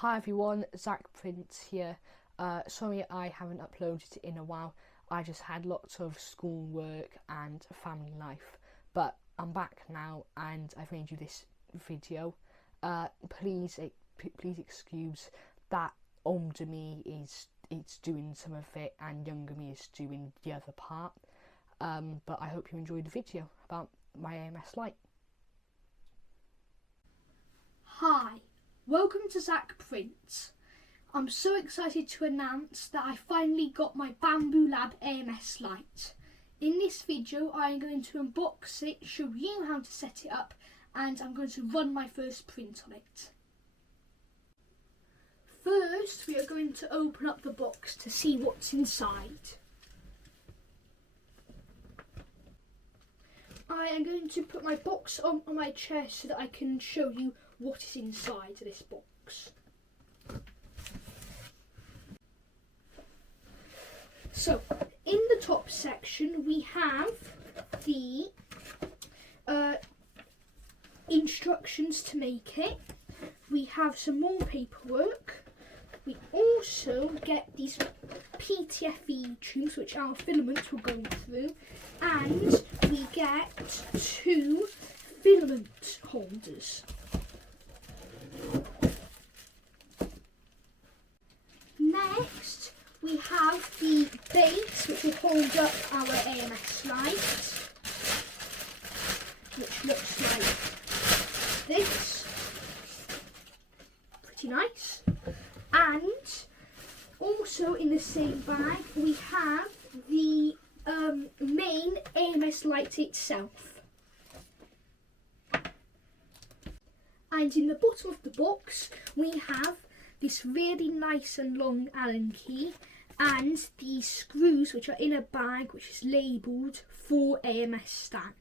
Hi everyone, Zach Prince here. Sorry I haven't uploaded it in a while. I just had lots of schoolwork and family life, but I'm back now and I've made you this video. Please excuse that older me is doing some of it and younger me is doing the other part. But I hope you enjoyed the video about my AMS Lite. Hi, welcome to Zach Prince. I'm so excited to announce that I finally got my Bambu Lab AMS Lite. In this video I am going to unbox it, show you how to set it up, and I'm going to run my first print on it. First we are going to open up the box to see what's inside. I am going to put my box on my chair so that I can show you what is inside this box. So, in the top section we have the instructions to make it. We have some more paperwork. We also get these PTFE tubes which our filaments will go through, and we get 2 filament holders. Next, we have the base which will hold up our AMS Lite, which looks like this. Pretty nice. And also in the same bag we have the main AMS Lite itself. And in the bottom of the box we have this really nice and long Allen key and these screws which are in a bag which is labelled for AMS stand.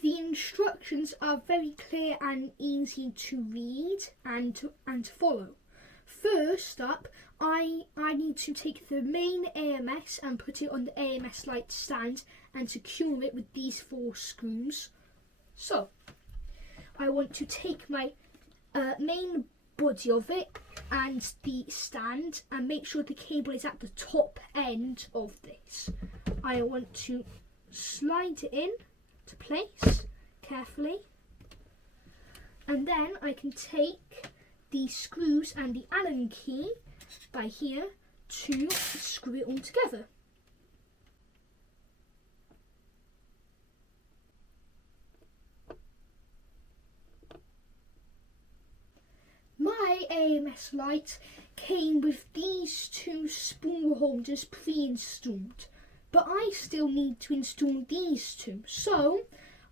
The instructions are very clear and easy to read and to follow. First up, I need to take the main AMS and put it on the AMS Lite stand and secure it with these 4 screws. So, I want to take my main body of it and the stand and make sure the cable is at the top end of this. I want to slide it in to place carefully, and then I can take the screws and the Allen key by here to screw it all together. My AMS Lite came with these 2 spool holders pre-installed, but I still need to install these 2. So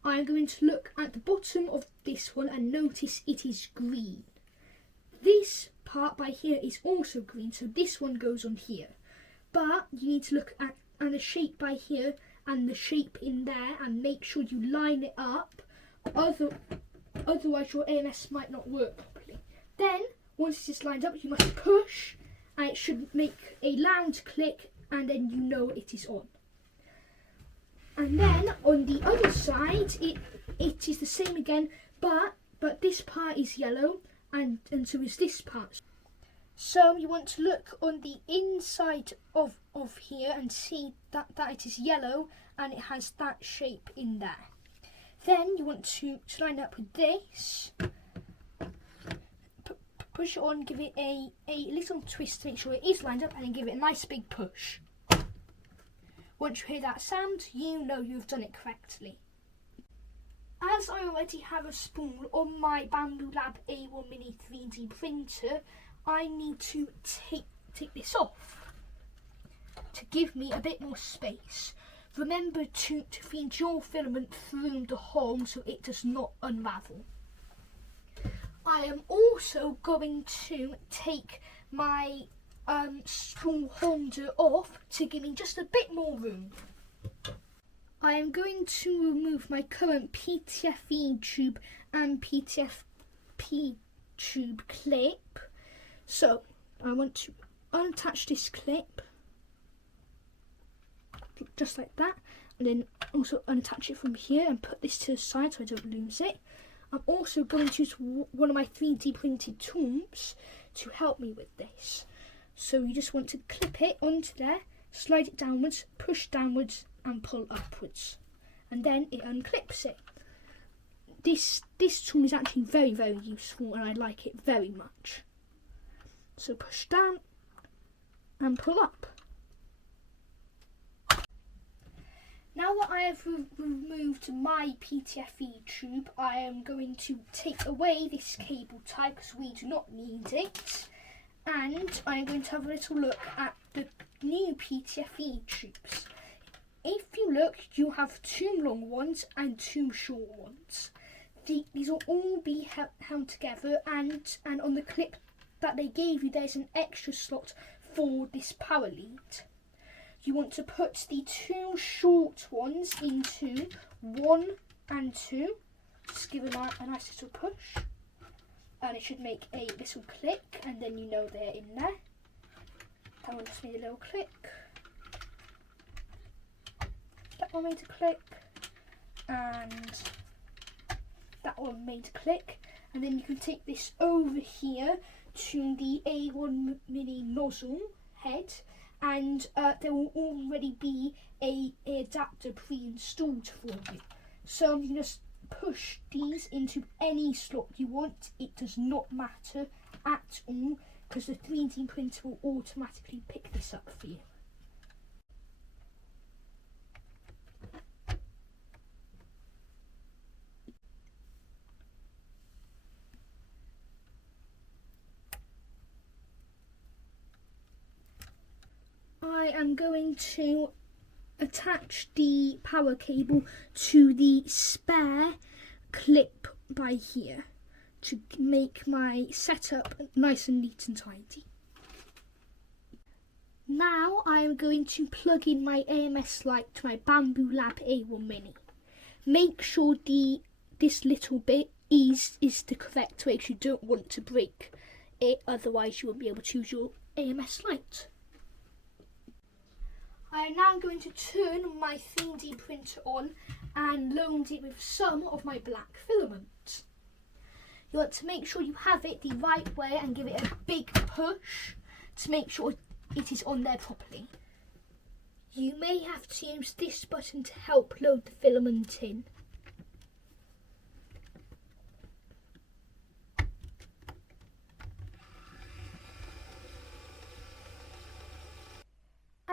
I'm going to look at the bottom of this one and notice it is green. This part by here is also green, so this one goes on here. But you need to look at the shape by here and the shape in there and make sure you line it up, otherwise your AMS might not work properly. Then, once it is lined up, you must push and it should make a loud click, and then you know it is on. And then on the other side it is the same again, but this part is yellow and so is this part. So you want to look on the inside of here and see that it is yellow and it has that shape in there. Then you want to line up with this. Push it on, give it a little twist to make sure it is lined up, and then give it a nice big push. Once you hear that sound, you know you've done it correctly. As I already have a spool on my Bambu Lab A1 Mini 3D printer, I need to take this off to give me a bit more space. Remember to feed your filament through the hole so it does not unravel. I am also going to take my spool holder off to give me just a bit more room. I am going to remove my current PTFE tube and PTFP tube clip. So I want to unattach this clip just like that, and then also unattach it from here and put this to the side so I don't lose it. I'm also going to use one of my 3D printed tools to help me with this. So you just want to clip it onto there, slide it downwards, push downwards and pull upwards. And then it unclips it. This tool is actually very, very useful and I like it very much. So push down and pull up. Now that I have removed my PTFE tube, I am going to take away this cable tie because we do not need it. And I'm going to have a little look at the new PTFE tubes. If you look, you have 2 long ones and 2 short ones. These will all be held together, and on the clip that they gave you there's an extra slot for this power lead. You want to put the 2 short ones into 1 and 2. Just give them a nice little push. And it should make a little click, and then you know they're in there. That one just made a little click. That one made a click. And that one made a click. And then you can take this over here to the A1 mini nozzle head, and there will already be a adapter pre-installed for you. So you can just push these into any slot you want. It does not matter at all because the 3D printer will automatically pick this up for you. I am going to attach the power cable to the spare clip by here to make my setup nice and neat and tidy. Now I am going to plug in my AMS Lite to my Bambu Lab A1 Mini. Make sure this little bit is the correct way, because you don't want to break it, otherwise you won't be able to use your AMS Lite. I am now going to turn my 3D printer on and load it with some of my black filament. You want to make sure you have it the right way and give it a big push to make sure it is on there properly. You may have to use this button to help load the filament in.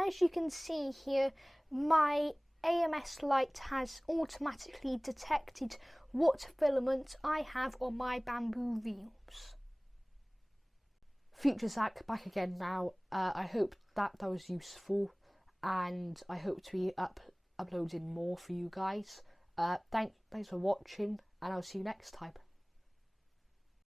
As you can see here, my AMS Lite has automatically detected what filament I have on my Bambu reels. Future Zach back again now. I hope that was useful, and I hope to be uploading more for you guys. Thanks for watching, and I'll see you next time.